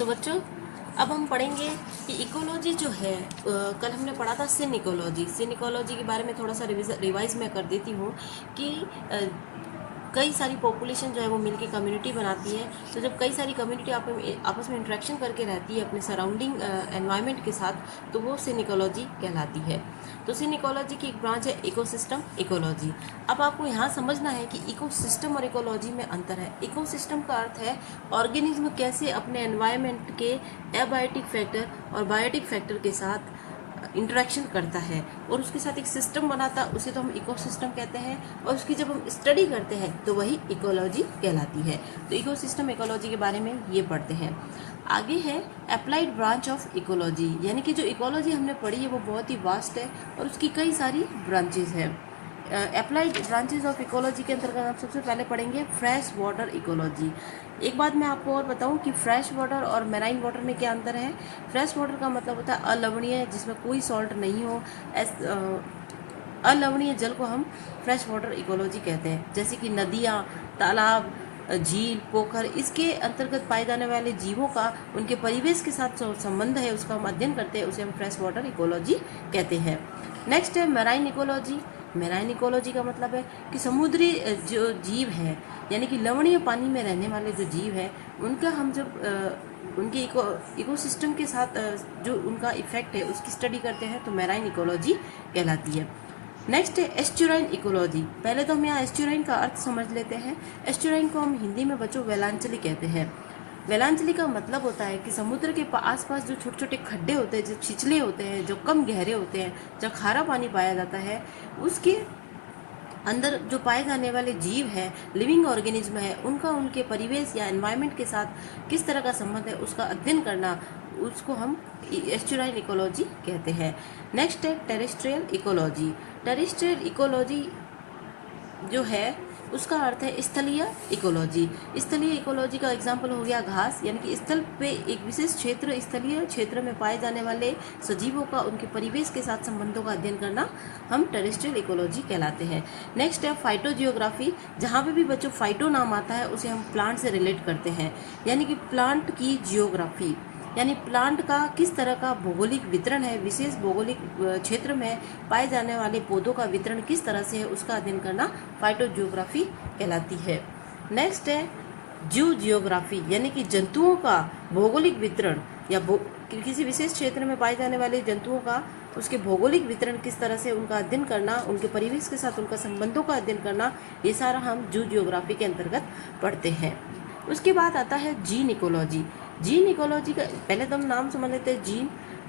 तो बच्चों, अब हम पढ़ेंगे कि इकोलॉजी जो है, कल हमने पढ़ा था सिन इकोलॉजी के बारे में थोड़ा सा रिवाइज मैं कर देती हूँ कि कई सारी पॉपुलेशन जो है वो मिलके कम्युनिटी बनाती है। तो जब कई सारी कम्युनिटी आपस में इंटरेक्शन करके रहती है अपने सराउंडिंग एनवायरनमेंट के साथ, तो वो सिन इकोलॉजी कहलाती है। तो सिन इकोलॉजी की एक ब्रांच है इकोसिस्टम इकोलॉजी। अब आपको यहाँ समझना है कि इकोसिस्टम और इकोलॉजी में अंतर है। इकोसिस्टम का अर्थ है ऑर्गेनिज्म कैसे अपने एनवायरनमेंट के एबायोटिक फैक्टर और बायोटिक फैक्टर के साथ इंटरेक्शन करता है और उसके साथ एक सिस्टम बनाता है, उसे तो हम इकोसिस्टम कहते हैं। और उसकी जब हम स्टडी करते हैं तो वही इकोलॉजी कहलाती है। तो इकोसिस्टम इकोलॉजी के बारे में ये पढ़ते हैं। आगे है अप्लाइड ब्रांच ऑफ इकोलॉजी, यानी कि जो इकोलॉजी हमने पढ़ी है वो बहुत ही वास्ट है और उसकी कई सारी ब्रांचेज हैं। अप्लाइड ब्रांचेज ऑफ इकोलॉजी के अंतर्गत हम सबसे पहले पढ़ेंगे फ्रेश वाटर इकोलॉजी। एक बात मैं आपको और बताऊं कि फ्रेश वाटर और मैराइन वाटर में क्या अंतर है। फ्रेश वाटर का मतलब होता है अलवणीय, जिसमें कोई सॉल्ट नहीं हो। अलवणीय जल को हम फ्रेश वाटर इकोलॉजी कहते हैं, जैसे कि नदियाँ, तालाब, झील, पोखर, इसके अंतर्गत पाए जाने वाले जीवों का उनके परिवेश के साथ जो संबंध है उसका हम अध्ययन करते हैं, उसे हम फ्रेश वाटर इकोलॉजी कहते हैं। नेक्स्ट है मैराइन इकोलॉजी। मैराइन इकोलॉजी का मतलब है कि समुद्री जो जीव है, यानी कि लवणीय पानी में रहने वाले जो जीव है, उनका हम जब उनके इकोसिस्टम के साथ जो उनका इफेक्ट है उसकी स्टडी करते हैं तो मैराइन इकोलॉजी कहलाती है। नेक्स्ट है एस्चुराइन इकोलॉजी। पहले तो हम यहाँ एस्चुराइन का अर्थ समझ लेते हैं। एस्चुराइन को हम हिंदी में बच्चों वेलांचली कहते हैं। वेलांचली का मतलब होता है कि समुद्र के आसपास जो छोटे छोटे खड्डे होते हैं, जो छिछले होते हैं, जो कम गहरे होते हैं, जहाँ खारा पानी पाया जाता है, उसके अंदर जो पाए जाने वाले जीव हैं, लिविंग ऑर्गेनिज्म है, उनका उनके परिवेश या एनवायरनमेंट के साथ किस तरह का संबंध है उसका अध्ययन करना, उसको हम एस्चुराइन इकोलॉजी कहते हैं। नेक्स्ट है टेरेस्ट्रियल इकोलॉजी। टेरेस्ट्रियल इकोलॉजी जो है उसका अर्थ है स्थलीय इकोलॉजी। स्थलीय इकोलॉजी का एग्जाम्पल हो गया घास, यानी कि स्थल पे एक विशेष क्षेत्र, स्थलीय क्षेत्र में पाए जाने वाले सजीवों का उनके परिवेश के साथ संबंधों का अध्ययन करना हम टेरेस्ट्रियल इकोलॉजी कहलाते हैं। नेक्स्ट है फाइटोजियोग्राफी। जहाँ पे भी बच्चों फाइटो नाम आता है उसे हम प्लांट से रिलेट करते हैं, यानी कि प्लांट की जियोग्राफी, यानी प्लांट का किस तरह का भौगोलिक वितरण है, विशेष भौगोलिक क्षेत्र में पाए जाने वाले पौधों का वितरण किस तरह से है उसका अध्ययन करना फाइटोजियोग्राफी कहलाती है। नेक्स्ट है जूव जियोग्राफी, यानी कि जंतुओं का भौगोलिक वितरण या किसी विशेष क्षेत्र में पाए जाने वाले जंतुओं का उसके भौगोलिक वितरण किस तरह से उनका अध्ययन करना, उनके परिवेश के साथ उनका संबंधों का अध्ययन करना, ये सारा हम जूव जियोग्राफी के अंतर्गत पढ़ते हैं। उसके बाद आता है जीन इकोलॉजी। जीन इकोलॉजी का पहले तो हम नाम समझ लेते हैं।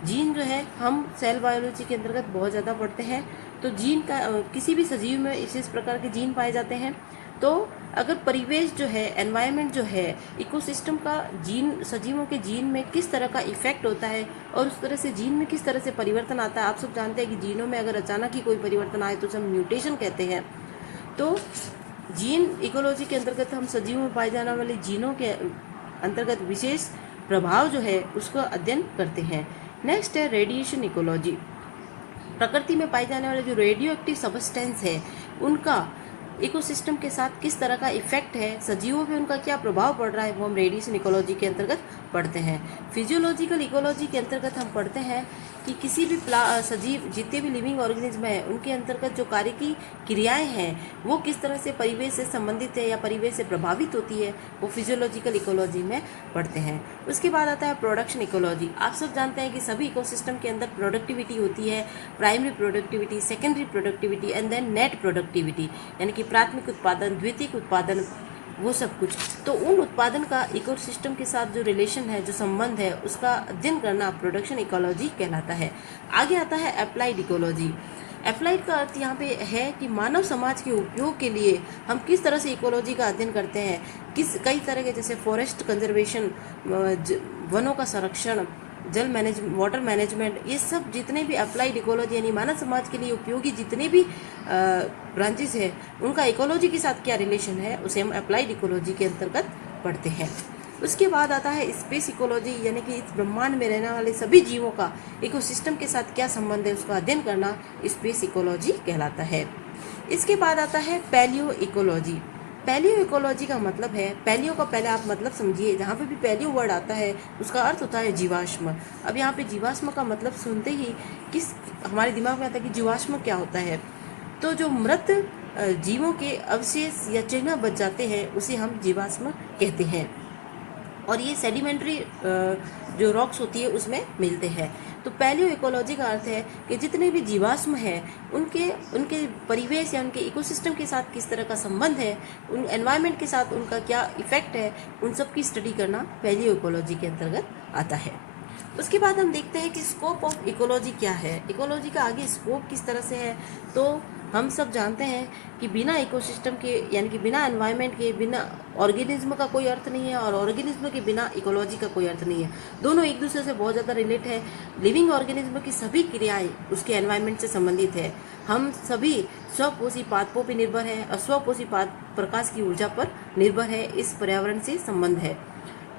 जीन जो है हम सेल बायोलॉजी के अंतर्गत बहुत ज़्यादा पढ़ते हैं। तो जीन का किसी भी सजीव में इस प्रकार के जीन पाए जाते हैं। तो अगर परिवेश जो है, एनवायरनमेंट जो है, इकोसिस्टम का जीन, सजीवों के जीन में किस तरह का इफेक्ट होता है और उस तरह से जीन में किस तरह से परिवर्तन आता है। आप सब जानते हैं कि जीनों में अगर अचानक ही कोई परिवर्तन आए तो उसे हम म्यूटेशन कहते हैं। तो जीन इकोलॉजी के अंतर्गत हम सजीवों में पाए जाने वाले जीनों के अंतर्गत विशेष प्रभाव जो है उसका अध्ययन करते हैं। नेक्स्ट है रेडिएशन इकोलॉजी। प्रकृति में पाए जाने वाले जो रेडियो एक्टिव सब्सटेंस है उनका इकोसिस्टम के साथ किस तरह का इफेक्ट है, सजीवों पे उनका क्या प्रभाव पड़ रहा है, वो हम रेडिएशन इकोलॉजी के अंतर्गत पढ़ते हैं। फिजियोलॉजिकल इकोलॉजी के अंतर्गत हम पढ़ते हैं कि किसी भी सजीव, जितने भी लिविंग ऑर्गेनिज्म है, उनके अंतर्गत जो कार्य की क्रियाएं हैं वो किस तरह से परिवेश से संबंधित है या परिवेश से प्रभावित होती है, वो फिजियोलॉजिकल इकोलॉजी में पढ़ते हैं। उसके बाद आता है प्रोडक्शन इकोलॉजी। आप सब जानते हैं कि सभी इकोसिस्टम के अंदर प्रोडक्टिविटी होती है, primary productivity, secondary productivity and then net productivity, यानी कि प्राथमिक उत्पादन, द्वितीयक उत्पादन, वो सब कुछ। तो उन उत्पादन का इकोसिस्टम के साथ जो रिलेशन है, जो संबंध है, उसका अध्ययन करना प्रोडक्शन इकोलॉजी कहलाता है। आगे आता है अप्लाइड इकोलॉजी। अप्लाइड का अर्थ यहाँ पे है कि मानव समाज के उपयोग के लिए हम किस तरह से इकोलॉजी का अध्ययन करते हैं। कई तरह के, जैसे फॉरेस्ट कंजर्वेशन, वनों का संरक्षण, जल मैनेजमेंट, वाटर मैनेजमेंट, ये सब जितने भी अप्लाइड इकोलॉजी यानी मानव समाज के लिए उपयोगी जितने भी ब्रांचेस हैं उनका इकोलॉजी के साथ क्या रिलेशन है, उसे हम अप्लाइड इकोलॉजी के अंतर्गत पढ़ते हैं। उसके बाद आता है स्पेस इकोलॉजी, यानी कि इस ब्रह्मांड में रहने वाले सभी जीवों का इकोसिस्टम के साथ क्या संबंध है उसका अध्ययन करना स्पेस इकोलॉजी कहलाता है। इसके बाद आता है पैलियो इकोलॉजी। पैलियो इकोलॉजी का मतलब है, पैलियो का पहले आप मतलब समझिए, जहाँ पे भी पैलियो वर्ड आता है उसका अर्थ होता है जीवाश्म। अब यहाँ पे जीवाश्म का मतलब सुनते ही किस हमारे दिमाग में आता है कि जीवाश्म क्या होता है। तो जो मृत जीवों के अवशेष या चिन्ह बच जाते हैं उसे हम जीवाश्म कहते हैं, और ये सेडिमेंट्री जो रॉक्स होती है उसमें मिलते हैं। तो पैलियो इकोलॉजी का अर्थ है कि जितने भी जीवाश्म हैं उनके उनके परिवेश या उनके इकोसिस्टम के साथ किस तरह का संबंध है, उन एनवायरनमेंट के साथ उनका क्या इफेक्ट है, उन सब की स्टडी करना पैलियो इकोलॉजी के अंतर्गत आता है। उसके बाद हम देखते हैं कि स्कोप ऑफ इकोलॉजी क्या है, इकोलॉजी का आगे स्कोप किस तरह से है। तो हम सब जानते हैं कि बिना इकोसिस्टम के यानी कि बिना एनवायरनमेंट के, बिना ऑर्गेनिज्म का कोई अर्थ नहीं है, और ऑर्गेनिज्म के बिना इकोलॉजी का कोई अर्थ नहीं है। दोनों एक दूसरे से बहुत ज़्यादा रिलेट है। लिविंग ऑर्गेनिज्म की सभी क्रियाएं उसके एनवायरनमेंट से संबंधित है। हम सभी स्वपोषी पादपों पर निर्भर है और स्वपोषी पाद प्रकाश की ऊर्जा पर निर्भर है। इस पर्यावरण से संबंध है।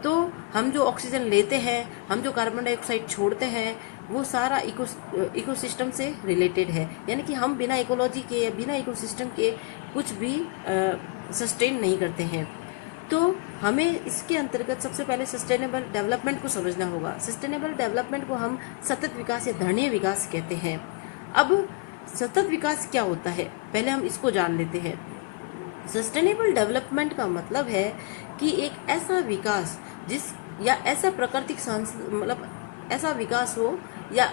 तो हम जो ऑक्सीजन लेते हैं, हम जो कार्बन डाइऑक्साइड छोड़ते हैं, वो सारा इकोसिस्टम से रिलेटेड है। यानी कि हम बिना इकोलॉजी के या बिना इकोसिस्टम के कुछ भी सस्टेन नहीं करते हैं। तो हमें इसके अंतर्गत सबसे पहले सस्टेनेबल डेवलपमेंट को समझना होगा। सस्टेनेबल डेवलपमेंट को हम सतत विकास या धरणीय विकास कहते हैं। अब सतत विकास क्या होता है, पहले हम इसको जान लेते हैं। सस्टेनेबल डेवलपमेंट का मतलब है कि एक ऐसा विकास या ऐसा प्राकृतिक मतलब ऐसा विकास हो, या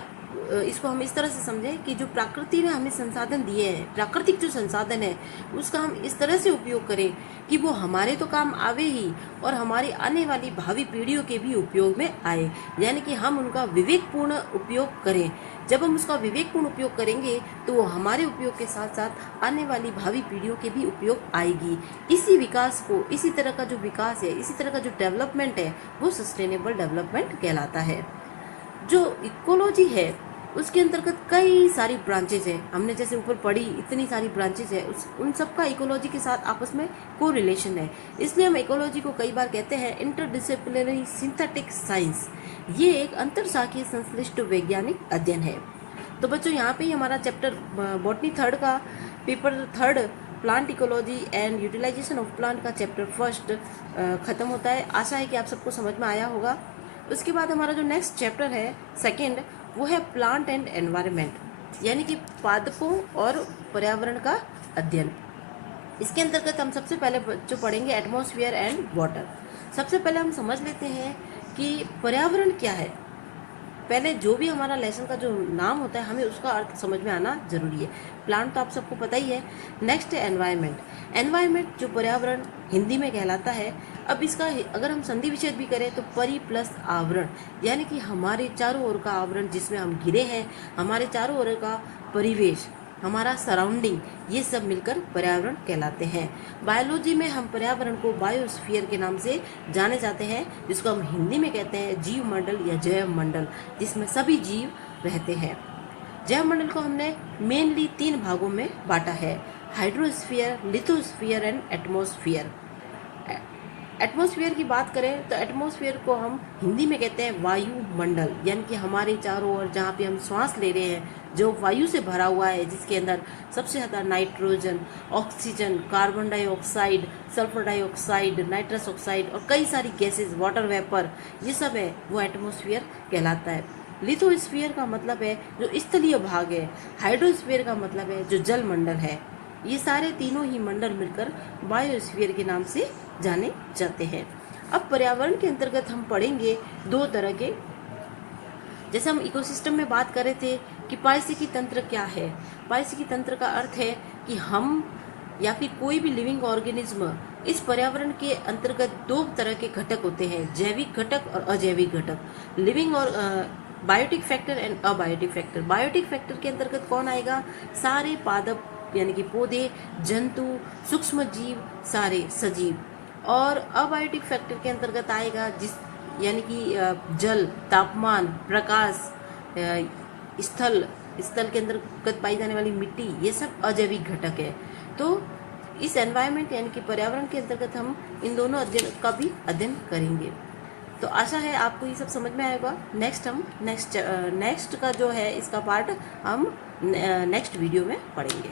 इसको हम इस तरह से समझें कि जो प्रकृति ने हमें संसाधन दिए हैं, प्राकृतिक जो संसाधन है उसका हम इस तरह से उपयोग करें कि वो हमारे तो काम आवे ही और हमारी आने वाली भावी पीढ़ियों के भी उपयोग में आए। यानी कि हम उनका विवेकपूर्ण उपयोग करें। जब हम उसका विवेकपूर्ण उपयोग करेंगे तो वो हमारे उपयोग के साथ साथ आने वाली भावी पीढ़ियों के भी उपयोग आएगी। इसी विकास को, इसी तरह का जो विकास है, इसी तरह का जो डेवलपमेंट है, वो सस्टेनेबल डेवलपमेंट कहलाता है। जो इकोलॉजी है उसके अंतर्गत कई सारी ब्रांचेज हैं। हमने जैसे ऊपर पढ़ी, इतनी सारी ब्रांचेज है, उन सब का इकोलॉजी के साथ आपस में को रिलेशन है। इसलिए हम इकोलॉजी को कई बार कहते हैं इंटरडिसिप्लिनरी सिंथेटिक साइंस। ये एक अंतरशाखीय संश्लिष्ट वैज्ञानिक अध्ययन है। तो बच्चों, यहाँ पे ही हमारा चैप्टर बॉटनी थर्ड का paper third plant ecology and utilization of plant का चैप्टर फर्स्ट खत्म होता है। आशा है कि आप सबको समझ में आया होगा। उसके बाद हमारा जो नेक्स्ट चैप्टर है सेकेंड, वो है प्लांट एंड एनवायरनमेंट, यानी कि पादपों और पर्यावरण का अध्ययन। इसके अंतर्गत हम सबसे पहले जो पढ़ेंगे एटमॉस्फेयर एंड वाटर। सबसे पहले हम समझ लेते हैं कि पर्यावरण क्या है। पहले जो भी हमारा लेसन का जो नाम होता है हमें उसका अर्थ समझ में आना जरूरी है। प्लांट तो आप सबको पता ही है। नेक्स्ट है एनवायरनमेंट। एनवायरनमेंट जो पर्यावरण हिंदी में कहलाता है। अब इसका अगर हम संधि विच्छेद भी करें तो परि प्लस आवरण, यानी कि हमारे चारों ओर का आवरण जिसमें हम घिरे हैं, हमारे चारों ओर का परिवेश, हमारा सराउंडिंग, ये सब मिलकर पर्यावरण कहलाते हैं। बायोलॉजी में हम पर्यावरण को बायोस्फीयर के नाम से जाने जाते हैं, जिसको हम हिंदी में कहते हैं जीव मंडल या जैव मंडल, जिसमें सभी जीव रहते हैं। जैव मंडल को हमने मेनली 3 भागों में बांटा है, hydrosphere, lithosphere and atmosphere. Atmosphere की बात करें तो एटमॉस्फेयर को हम हिंदी में कहते हैं वायुमंडल, यानी कि हमारे चारों ओर जहाँ पे हम सांस ले रहे हैं, जो वायु से भरा हुआ है, जिसके अंदर सबसे ज़्यादा nitrogen, oxygen, carbon dioxide, sulphur dioxide, nitrous oxide और कई सारी गैसेज, वाटर वेपर, ये सब है, वो एटमॉस्फेयर कहलाता है। लिथोस्फीयर का मतलब है जो स्थलीय भाग है। हाइड्रोस्फीयर का मतलब है जो जल मंडल है। ये सारे तीनों ही मंडल मिलकर बायोस्फीयर के नाम से जाने जाते हैं। अब पर्यावरण के अंतर्गत हम पढ़ेंगे 2 तरह के, जैसे हम इकोसिस्टम में बात कर रहे थे कि पारिस्थितिकी तंत्र क्या है। पारिस्थितिकी तंत्र का अर्थ है कि हम या फिर कोई भी लिविंग ऑर्गेनिज्म, इस पर्यावरण के अंतर्गत 2 तरह के घटक होते हैं, जैविक घटक और अजैविक घटक। लिविंग और biotic factor and abiotic factor. Biotic factor के अंतर्गत कौन आएगा? सारे पादप यानी कि पौधे, जंतु, सूक्ष्म जीव, सारे सजीव। और अबायोटिक फैक्टर के अंतर्गत आएगा यानी कि जल, तापमान, प्रकाश, स्थल के अंतर्गत पाई जाने वाली मिट्टी, ये सब अजैविक घटक है। तो इस एनवायरनमेंट यानी कि पर्यावरण के अंतर्गत हम इन दोनों अध्ययन का भी अध्ययन करेंगे। तो आशा है आपको ये सब समझ में आएगा। नेक्स्ट का जो है इसका पार्ट हम नेक्स्ट वीडियो में पढ़ेंगे।